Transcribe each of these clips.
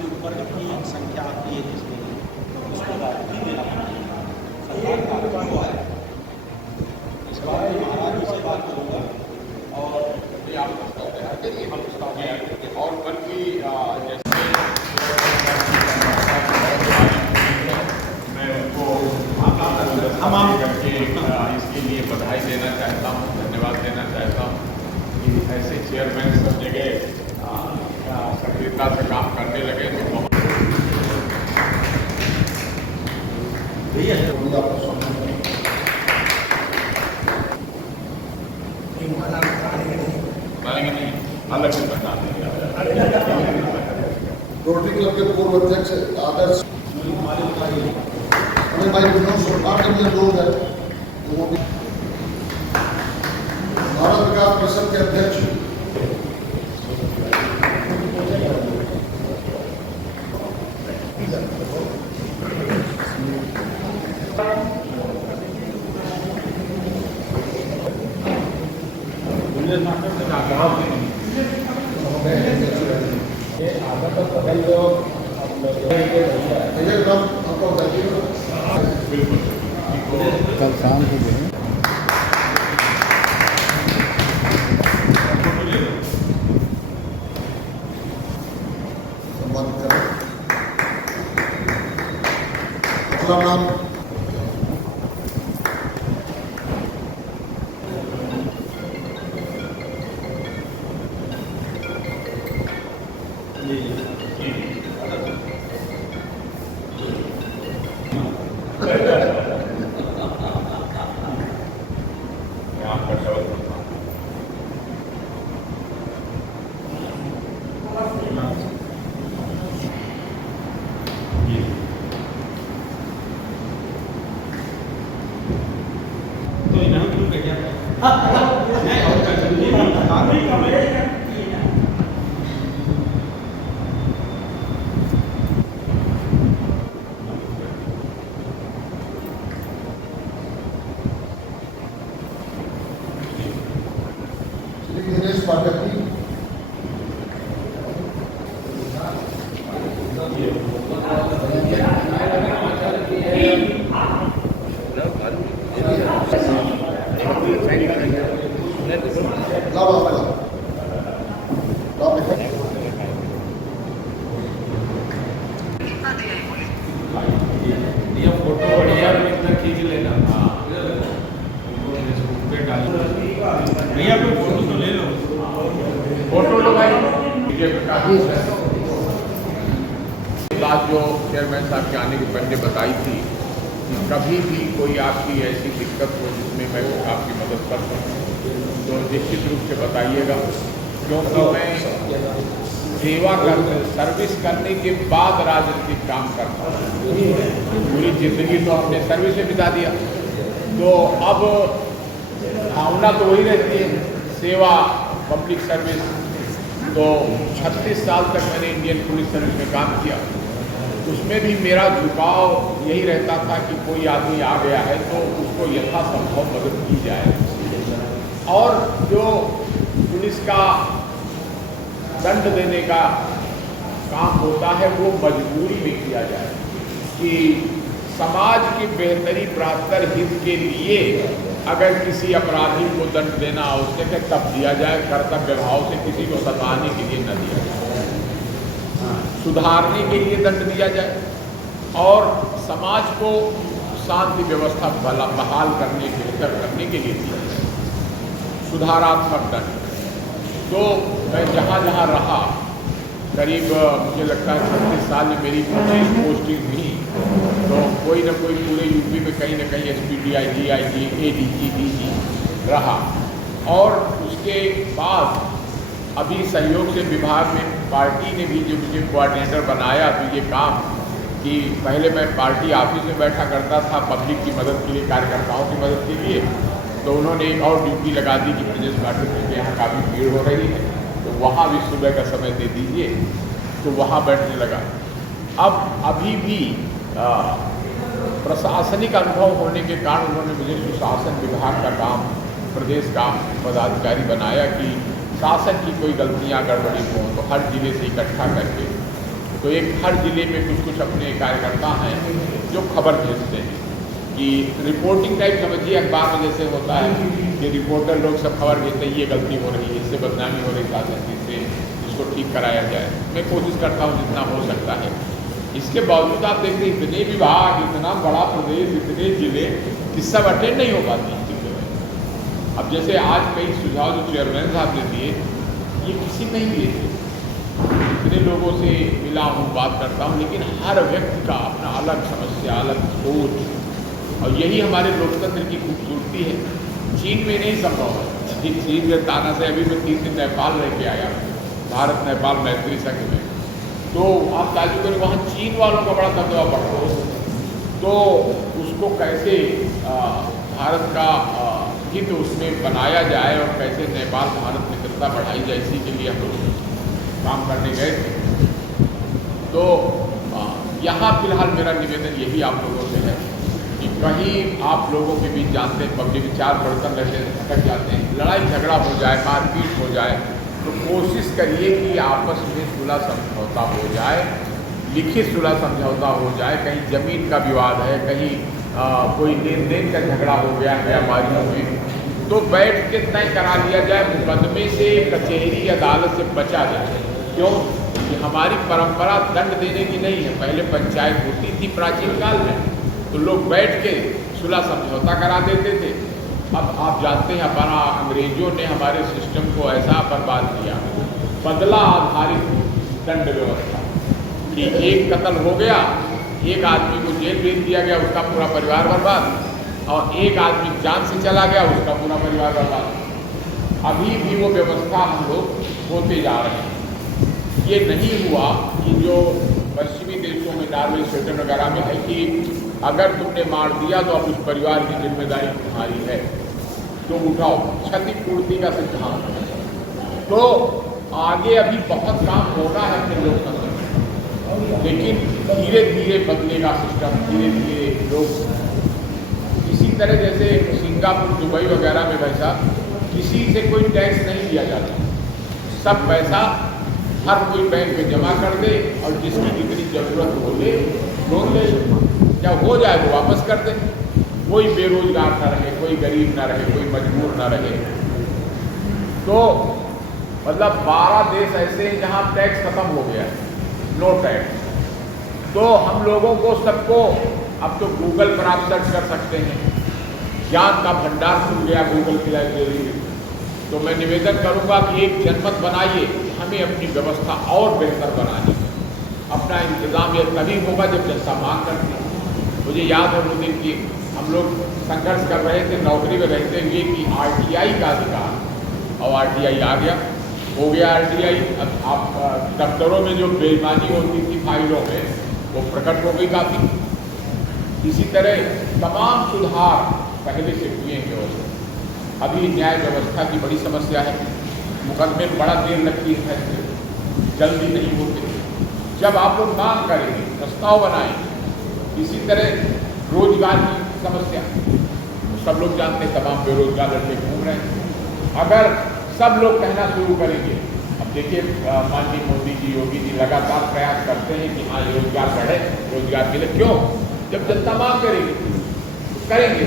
से ऊपर की संख्या आती है जिसमें, तो उसको राजनीति देना पड़ेगा। सरकार का अनुभव है। इस बारे में महाराज जी से बात करूँगा और आप हम और बल्कि मैं उनको करके इसके लिए बधाई देना चाहता हूँ, धन्यवाद देना चाहता हूँ कि ऐसे चेयरमैन सब जगह सक्रियता से काम करने लगे तो बहुत नहीं अलग से बता देंगे। रोटरी क्लब के पूर्व अध्यक्ष आदर्श हमें भाई 8 मिलियन लोग हैं, वो भी भारत विकास परिषद के अध्यक्ष कल शाम को जो है सम्मानित करें। अपना नाम श्री दिनेश पाठक जी, ये फोटो बढ़िया खींच लेना। भैया कोई फोटो तो ले लो। फोटो लो भाई। बात जो चेयरमैन साहब के आने के पहले बताई थी कि कभी भी कोई आपकी ऐसी दिक्कत हो जिसमें मैं आपकी मदद कर सकूँ तो निश्चित रूप से बताइएगा, क्योंकि मैं सेवा करने सर्विस करने के बाद राजनीतिक काम करता हूँ। पूरी जिंदगी तो हमने सर्विस में बिता दिया, तो अब भावना तो वही रहती है, सेवा, पब्लिक सर्विस। तो 36 साल तक मैंने इंडियन पुलिस सर्विस में काम किया। उसमें भी मेरा झुकाव यही रहता था कि कोई आदमी आ गया है तो उसको यथासंभव मदद की जाए, और जो पुलिस का दंड देने का काम होता है वो मजबूरी में किया जाए कि समाज की बेहतरी प्राप्त हित के लिए अगर किसी अपराधी को दंड देना आवश्यक है तब दिया जाए, कर्तव्य भाव से किसी को सताने के लिए न दिया जाए, सुधारने के लिए दंड दिया जाए और समाज को शांति व्यवस्था बहाल करने बेहतर करने के लिए दिया जाए सुधारात्मक दंड। तो मैं जहाँ जहाँ रहा, करीब मुझे लगता है 36 साल में मेरी 25 पोस्टिंग हुई, तो कोई न कोई पूरे यूपी में कहीं न कहीं SP, DIG, IG, ADG, DG रहा। और उसके बाद अभी सहयोग से विभाग में पार्टी ने भी जो मुझे कोऑर्डिनेटर बनाया, तो ये काम कि पहले मैं पार्टी ऑफिस में बैठा करता था पब्लिक की मदद के लिए, कार्यकर्ताओं की मदद के लिए, तो उन्होंने एक और ड्यूटी लगा दी कि ब्रजेश पाठक के यहाँ काफ़ी भीड़ हो रही है तो वहाँ भी सुबह का समय दे दीजिए, तो वहाँ बैठने लगा। अब अभी भी प्रशासनिक अनुभव होने के कारण उन्होंने मुझे सुशासन विभाग का काम, प्रदेश का पदाधिकारी बनाया कि शासन की कोई गलतियाँ गड़बड़ी हो तो हर जिले से इकट्ठा करके तो एक हर ज़िले में कुछ कुछ अपने कार्यकर्ता हैं जो खबर भेजते हैं कि रिपोर्टिंग टाइप समझिए, अखबार में जैसे होता है कि रिपोर्टर लोग सब खबर भेजते हैं ये गलती हो रही है, इससे बदनामी हो रही है राजनीति से, इसको ठीक कराया जाए। मैं कोशिश करता हूँ जितना हो सकता है। इसके बावजूद आप देखते हैं इतने विभाग, इतना बड़ा प्रदेश, इतने जिले, कि सब अटेंड नहीं हो पाती हैं चीज़ों में। अब जैसे आज कई सुझाव जो चेयरमैन साहब ने दिए, ये किसी नहीं दिए थे। इतने लोगों से मिला हूँ, बात करता हूँ, लेकिन हर व्यक्ति का अपना अलग समस्या, अलग सोच, और यही हमारे लोकतंत्र की खूबसूरती है। चीन में नहीं संभव है। चीन के ताना से अभी मैं 3 दिन नेपाल रह के आया, भारत नेपाल मैत्री संघ में, तो आप ताजुब करें वहाँ चीन वालों का बड़ा दबदबा बढ़ रहा है। तो उसको कैसे भारत का हित उसमें बनाया जाए और कैसे नेपाल भारत मित्रता बढ़ाई जाए, इसी के लिए हम लोग काम करने गए थे। तो यहाँ फिलहाल मेरा निवेदन यही आप लोगों से है कि कहीं आप लोगों के बीच जानते हैं पब्लिक विचार बर्तन रहते हैं, भटक जाते हैं, लड़ाई झगड़ा हो जाए, मारपीट हो जाए, तो कोशिश करिए कि आपस में सुलह समझौता हो जाए, लिखित सुलह समझौता हो जाए। कहीं ज़मीन का विवाद है, कहीं कोई लेन देन का झगड़ा हो गया व्यापारियों में, तो बैठ के तय करा लिया जाए, मुकदमे से, कचहरी अदालत से बचा जाए। क्यों कि हमारी परंपरा दंड देने की नहीं है। पहले पंचायत होती थी प्राचीन काल में, तो लोग बैठ के सुलह समझौता करा देते थे। अब आप जानते हैं अपना अंग्रेजों ने हमारे सिस्टम को ऐसा बर्बाद किया, बदला आधारित दंड व्यवस्था, कि एक कत्ल हो गया, एक आदमी को जेल भेज दिया गया, उसका पूरा परिवार बर्बाद, और एक आदमी जान से चला गया, उसका पूरा परिवार बर्बाद। अभी भी वो व्यवस्था हम लोग होते जा रहे हैं। ये नहीं हुआ कि जो पश्चिमी देशों में, नॉर्वे, स्वीडन वगैरह में है कि अगर तुमने मार दिया तो अब उस परिवार की जिम्मेदारी तुम्हारी है, तो उठाओ, क्षतिपूर्ति का सिद्धांत है। तो आगे अभी बहुत काम होना है अपने लोकतंत्र में, लेकिन धीरे धीरे बदलेगा सिस्टम, धीरे धीरे लोग। इसी तरह जैसे सिंगापुर, दुबई वगैरह में वैसा किसी से कोई टैक्स नहीं लिया जाता, सब पैसा हर कोई बैंक में जमा कर दे और जिसकी जितनी ज़रूरत हो ले, लोन ले, जब हो जाए तो वापस कर दे। कोई बेरोजगार ना रहे, कोई गरीब ना रहे, कोई मजबूर ना रहे। तो मतलब 12 देश ऐसे हैं जहाँ टैक्स खत्म हो गया है, नो टैक्स। तो हम लोगों को सबको, अब तो गूगल पर आप सर्च कर सकते हैं, ज्ञान का भंडार खुल गया गूगल की लाइब्रेरी में। तो मैं निवेदन करूंगा कि एक जनमत बनाइए, हमें अपनी व्यवस्था और बेहतर बनानी है। अपना इंतज़ाम यह तभी होगा जब जनता मांग करती है। मुझे याद है वो दिन कि हम लोग संघर्ष कर रहे थे नौकरी में रहते हुए कि RTI का अधिकार, और RTI आ गया, हो गया RTI। अब आप दफ्तरों में जो बेईमानी होती थी फाइलों में, वो प्रकट हो गई काफ़ी। इसी तरह तमाम सुधार पहले से हुए हैं व्यवस्था। अभी न्याय व्यवस्था की बड़ी समस्या है, मुकदमे बड़ा देर लगती है, फैसले जल्दी नहीं होते। जब आप लोग मांग करेंगे, प्रस्ताव बनाएंगे। इसी तरह रोजगार की समस्या, सब लोग जानते हैं, तमाम बेरोजगार लड़के घूम रहे हैं। अगर सब लोग कहना शुरू करेंगे, अब देखिए माननीय मोदी जी, योगी जी लगातार प्रयास करते हैं कि हाँ रोजगार बढ़े, रोजगार मिले। क्यों? जब जनता मांग करेगी तो करेंगे।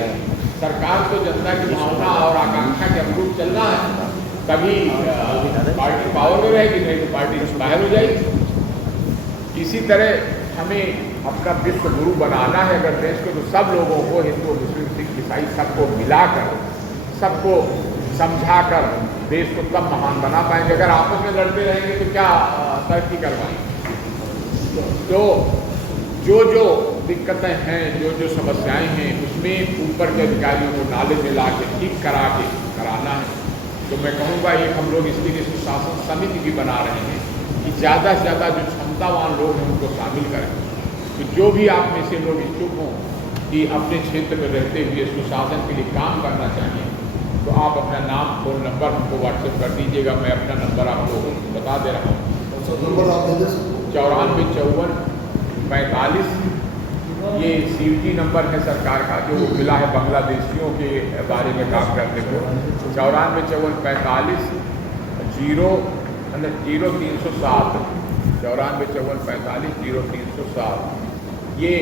सरकार को जनता की भावना और आकांक्षा के अनुरूप चलना है, तभी पार्टी पावर में रहेगी, नहीं तो पार्टी बाहर हो जाएगी। इसी तरह हमें अपना विश्व गुरु बनाना है अगर देश को, तो सब लोगों को, हिंदू, मुस्लिम, सिख, ईसाई, सबको मिलाकर, सबको समझाकर देश को तब महान बना पाएंगे। अगर आपस में लड़ते रहेंगे तो क्या तरक्की करवाएंगे? तो जो दिक्कतें हैं, जो समस्याएं हैं, उसमें ऊपर के अधिकारियों को नाले में ला के ठीक कराना है। तो मैं कहूँगा एक हम लोग इसके लिए सुशासन समिति भी बना रहे हैं कि ज़्यादा से ज़्यादा जो क्षमतावान लोग हैं उनको शामिल करें। तो जो भी आप में से लोग इच्छुक हों कि अपने क्षेत्र में रहते हुए सुशासन के लिए काम करना चाहिए, तो आप अपना नाम, फ़ोन नंबर हमको व्हाट्सएप कर दीजिएगा। मैं अपना नंबर आपको बता दे रहा हूँ, 94 54 45। ये CVG नंबर है सरकार का, जो मिला है बांग्लादेशियों के बारे में काम करने को। 94 54 45 0 307 9454450307। ये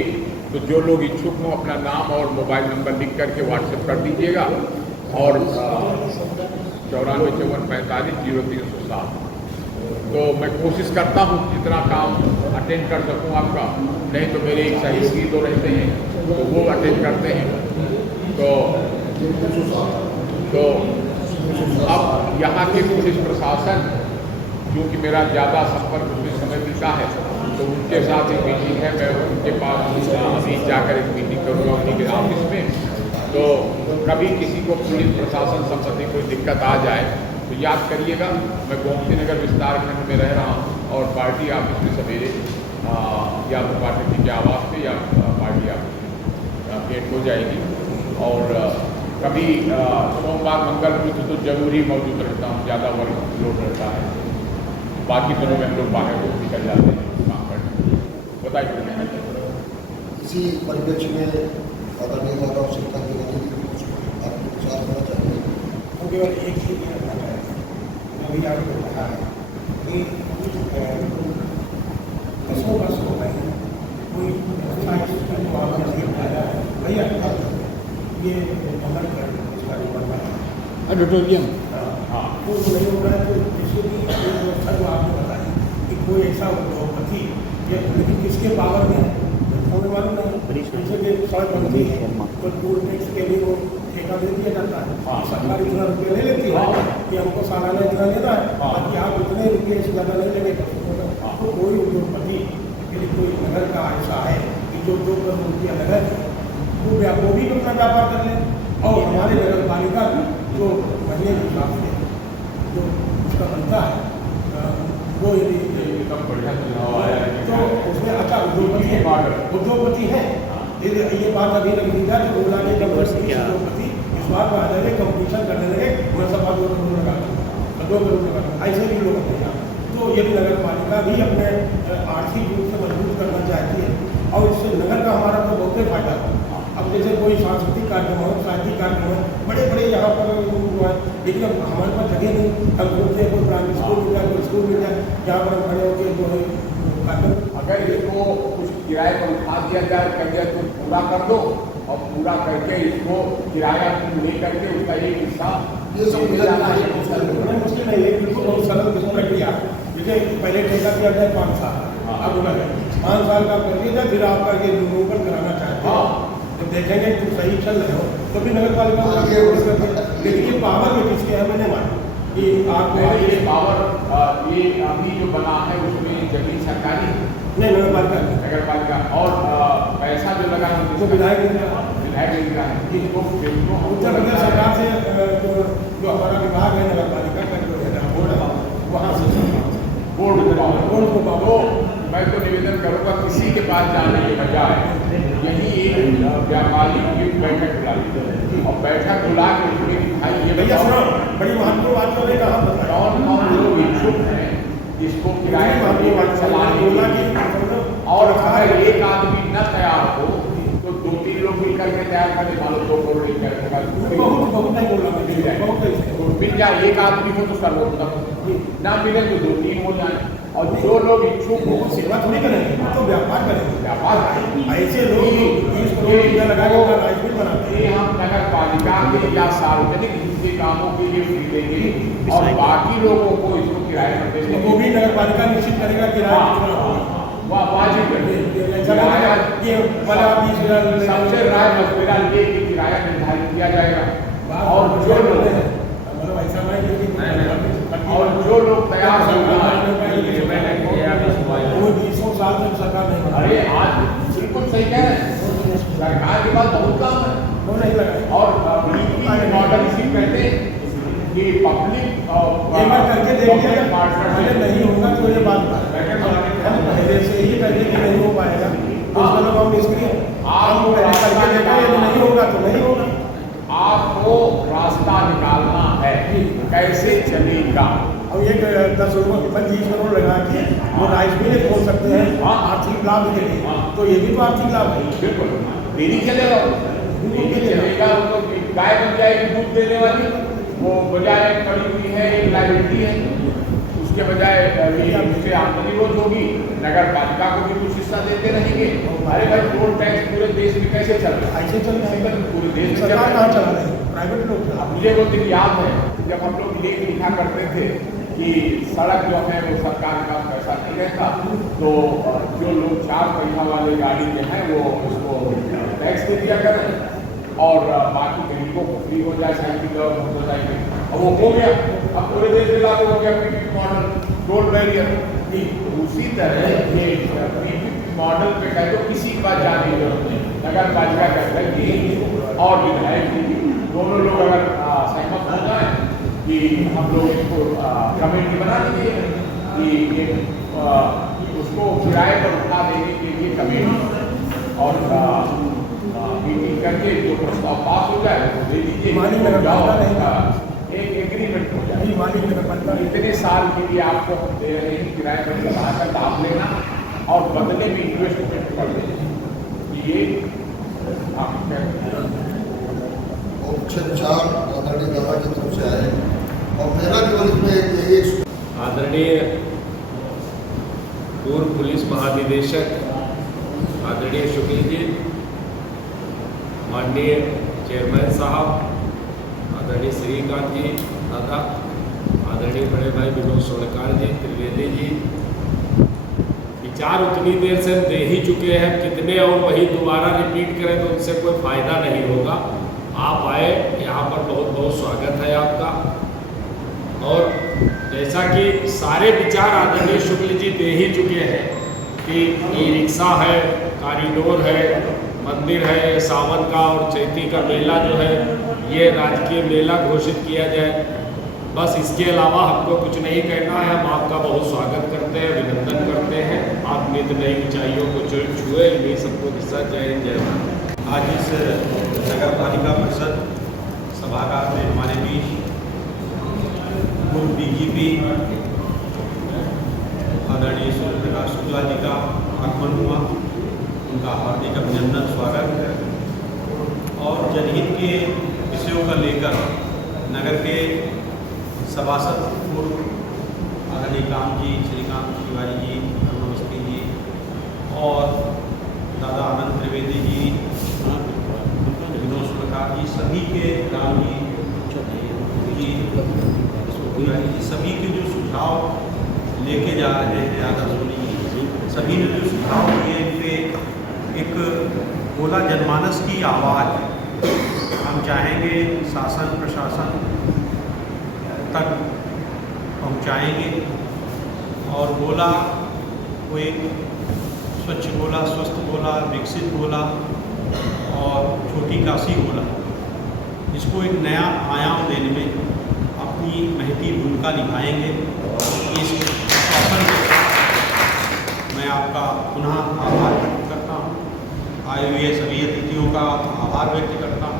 तो जो लोग इच्छुक हों अपना नाम और मोबाइल नंबर लिख करके व्हाट्सएप कर दीजिएगा। और 9454450307। तो मैं कोशिश करता हूँ जितना काम अटेंड कर सकूँ आपका, नहीं तो मेरे एक सहयोगी तो रहते हैं तो वो अटेंड करते हैं। तो अब यहाँ के पुलिस प्रशासन, क्योंकि मेरा ज़्यादा संपर्क उसमें समय बीता है, तो उनके साथ एक मीटिंग है, मैं उनके पास अभी जाकर एक मीटिंग करूँगा उन्हीं के ऑफिस में। तो कभी किसी को पुलिस प्रशासन संबंधी कोई दिक्कत आ जाए तो याद करिएगा, मैं गोमती नगर विस्तार खंड में रह रहा हूँ और पार्टी ऑफिस में सवेरे या तो पार्टी के आवास पे या पार्टी ऑफिस में भेंट हो जाएगी। और कभी सोमवार मंगल बुध तो जरूरी मौजूद रहता हूँ, ज़्यादा वर्क लोड रहता है। बाकी दिनों में हम लोग बाहर को निकल जाते हैं काम करने। बताइए इसी परिप्रेक्ष्य में आदरणीय माता शिक्षा के लिए आपको विचार करना चाहिए। वो केवल एक ही रखना है, अभी आपको कहा है कि बसों बस हो गए हैं, कोई भैया ये अमल कर इसका ऑडिटोरियम हाँ वो नहीं हो रहा है। तो जिससे भी व्यवस्था जो आपने बताई कि कोई ऐसा उद्योगपति लेकिन किसके पावर में है होने वाला नहीं, जैसे कि सड़क बनती है तो टूल टैक्स के लिए वो ठेका दे दिया जाता है, सरकार इतना रुपये ले लेती है कि हमको सालाना इतना लेना है, बाकी आप इतने रुपये से ज़्यादा नहीं लेंगे। तो कोई उद्योगपति यदि कोई नगर का ऐसा है कि जो 2 करोड़ रुपया नगर है वो भी अपना व्यापार कर ले, और हमारे नगर पालिका जो महीने के हिसाब से जो उसका बनता है वो यदि तो उसमें अच्छा उद्योगपति है। ये बात अभी लग रही था कि बोला कि उद्योगपति इस बात पर आ जाएंगे कंपटीशन करने लगे, मैं सभा 2 करोड़ लगा 2 करोड़ लगा, ऐसे भी लोग अपने यहाँ। तो यदि नगर पालिका भी अपने आर्थिक रूप से मजबूत करना चाहती है और इससे नगर का हमारा तो बहुत ही फायदा हो। अब जैसे कोई सांस्कृतिक कार्यक्रम हो, साहित्यिक कार्यक्रम हो, बड़े बड़े यहाँ पर हुआ है, लेकिन अब हमारे पास जगह नहीं, हम घूमते कोई प्राइमरी स्कूल मिल जाए, कोई स्कूल मिल जाए जहाँ पर हम खड़े होकर जो है कार्यक्रम। अगर इसको कुछ किराए पर उठा दिया जाए, कहिए तो पूरा कर दो और पूरा करके इसको किराया ले करके उसका एक हिस्सा ये सब मुश्किल नहीं है, बिल्कुल बहुत सरल प्रक्रिया। जैसे पहले ठेका दिया जाए 5 साल, अब होना है 5 साल का कर दिया जाए, फिर आप करके रिन्यूअल कराना चाहते हो तो देखेंगे कि सही चल रहे हो तो भी नगर पालिका लेकिन ये पावर में किसके है मैंने माना कि आपको ये पावर ये अभी जो बना है उसमें जमीन सरकारी नहीं नगर पालिका और पैसा जो लगा है वो विधायक मिल रहा है। उत्तर प्रदेश सरकार से जो हमारा विभाग है नगर पालिका का जो है बोर्ड है वहाँ से बोर्ड को मैं तो निवेदन करूँगा किसी के पास जाने के बजाय यही एक व्यापारी की बैठक बुला लीजिए और बैठक बुला के उसमें दिखाइए भैया सुनो बड़ी महत्वपूर्ण बात कर रहे हैं कौन कौन लोग इच्छुक हैं इसको किराए पर चलाने और अगर एक आदमी न तैयार हो तो 2-3 लोग मिलकर के तैयार करने वालों 2 करोड़ मिल जाए। एक आदमी हो तो सर्वोत्तम, ना मिले तो 2-3 हो जाए। और जो लोग इच्छुक हो सेवा थोड़ी करेंगे तो व्यापार करेंगे, व्यापार ऐसे लोग 20 करोड़ रुपया लगाकर राजनीति बनाते हैं। हम नगर पालिका के या सार्वजनिक के कामों के लिए फ्री देंगे और बाकी लोगों को इसको किराए पर दे देंगे। वो भी नगर पालिका निश्चित करेगा किराया कितना होगा, वाजिब सबसे राय मशविरा लेके किराया निर्धारित किया जाएगा। और जो लोग मतलब ऐसा और जो लोग तैयार हो कोई 20 साल तक सरकार नहीं बना। अरे आज बिल्कुल सही कह रहे हैं, सरकार के पास बहुत काम है वो नहीं लगा और मॉडल इसी कहते हैं कि पब्लिक एक बार करके देखिए नहीं होगा तो ये बात पहले से ही करके नहीं हो पाएगा तो मतलब हम इसके आप करके देखा ये नहीं होगा तो नहीं होगा। आपको रास्ता निकालना है कैसे चलेगा। अब एक 10 करोड़ 20 करोड़ लगा के वो राइस मिल खोल सकते हैं आर्थिक लाभ के लिए, तो ये भी तो आर्थिक लाभ है। बिल्कुल डेरी चलेगा, डेरी चलेगा तो गाय बन जाएगी दूध देने वाली, वो बजाय पड़ी हुई है एक लाइबिलिटी है, उसके बजाय उससे आमदनी रोज होगी नगर पालिका को भी कुछ हिस्सा देते रहेंगे। अरे भाई टोल टैक्स पूरे देश में कैसे चल रहा है? ऐसे चल रहा है, पूरे देश में चल सरकार रहा कहाँ है। चला रही है, प्राइवेट लोग चला अब मुझे वो दिन याद है जब हम लोग लेख लिखा करते थे कि सड़क जो है वो सरकार का पैसा नहीं रहता, तो जो लोग 4 पहिया वाले गाड़ी के हैं वो उसको टैक्स दे दिया करें और बाकी गरीबों को फ्री हो जाए साइकिल और मोटरसाइकिल। और वो हो गया, अब पूरे देश में लागू हो गया पीपीपी मॉडल, टोल बैरियर। उसी तरह ये पीपीपी मॉडल पे कह दो किसी के पास जाने की जरूरत नहीं, नगर पालिका का अध्यक्ष और विधायक जी दोनों लोग अगर सहमत हो जाए कि हम लोग इसको कमेटी बना दीजिए कि उसको किराए पर उठा देने के लिए कमेटी और मीटिंग करके जो प्रस्ताव पास हो जाए वो दे दीजिए, मालिक नगर जाओ पालिका एक एग्रीमेंट हो जाए। नहीं, मालिक नगर पालिका इतने साल के लिए आपको हम दे रहे हैं किराए पर चला कर लाभ लेना और बदले में इन्वेस्टमेंट कर देना। ये आप ऑप्शन 4 आदरणीय दादा की तरफ से आए और मेरा केवल इसमें यही आदरणीय पूर्व पुलिस महानिदेशक आदरणीय शुक्ल जी, माननीय चेयरमैन साहब आदरणीय श्रीकांत जी दादा, आदरणीय बड़े भाई विनोद स्वर्णकार जी, त्रिवेदी जी, विचार उतनी देर से हम दे ही चुके हैं, कितने और वही दोबारा रिपीट करें तो उनसे कोई फायदा नहीं होगा। आप आए, यहाँ पर बहुत बहुत स्वागत है आपका। और जैसा कि सारे विचार आदरणीय शुक्ल जी दे ही चुके हैं कि ई रिक्शा है, कॉरिडोर है, मंदिर है, सावन का और चैती का मेला जो है ये राजकीय मेला घोषित किया जाए। बस इसके अलावा हमको कुछ नहीं कहना है। हम आपका बहुत स्वागत करते हैं, अभिनंदन करते हैं। आप नित नई ऊंचाइयों को छुए, इन्हीं सबको दिशा। जय हिंद, जय भारत। आज इस नगर पालिका परिषद सभागार में हमारे बीच पूर्व डीजीपी आदरणीय सूर्य प्रकाश शुक्ला जी का आगमन हुआ, उनका हार्दिक अभिनंदन स्वागत है। और जनहित के विषयों का लेकर नगर के सभासद पूर्व आदरणीय काम जी, श्रीकांत तिवारी जी, अरुणवस्थी जी और दादा आनंद त्रिवेदी जी, विनोद सुरकार जी, सभी के राम जी, सभी के जो सुझाव लेके जा रहे हैं यादव सोनी जी, सभी ने जो सुझाव दिए इन पे एक बोला जनमानस की आवाज़ हम चाहेंगे शासन प्रशासन तक पहुंचाएंगे। और बोला वो एक स्वच्छ बोला, स्वस्थ बोला, विकसित बोला और छोटी काशी बोला, इसको एक नया आयाम देने में अपनी महती भूमिका निभाएंगे। इस शासन के साथ मैं आपका पुनः आभार व्यक्त करता हूँ, आए हुए सभी अतिथियों का आभार व्यक्त करता हूँ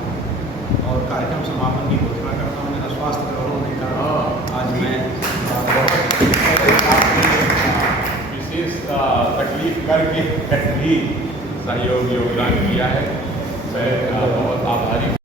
और कार्यक्रम समापन की घोषणा करता हूँ। मेरा स्वास्थ्य ग्रहण होने का आज मैं विशेष तकलीफ करके भी सहयोग योगदान किया है। मैं बहुत आभारी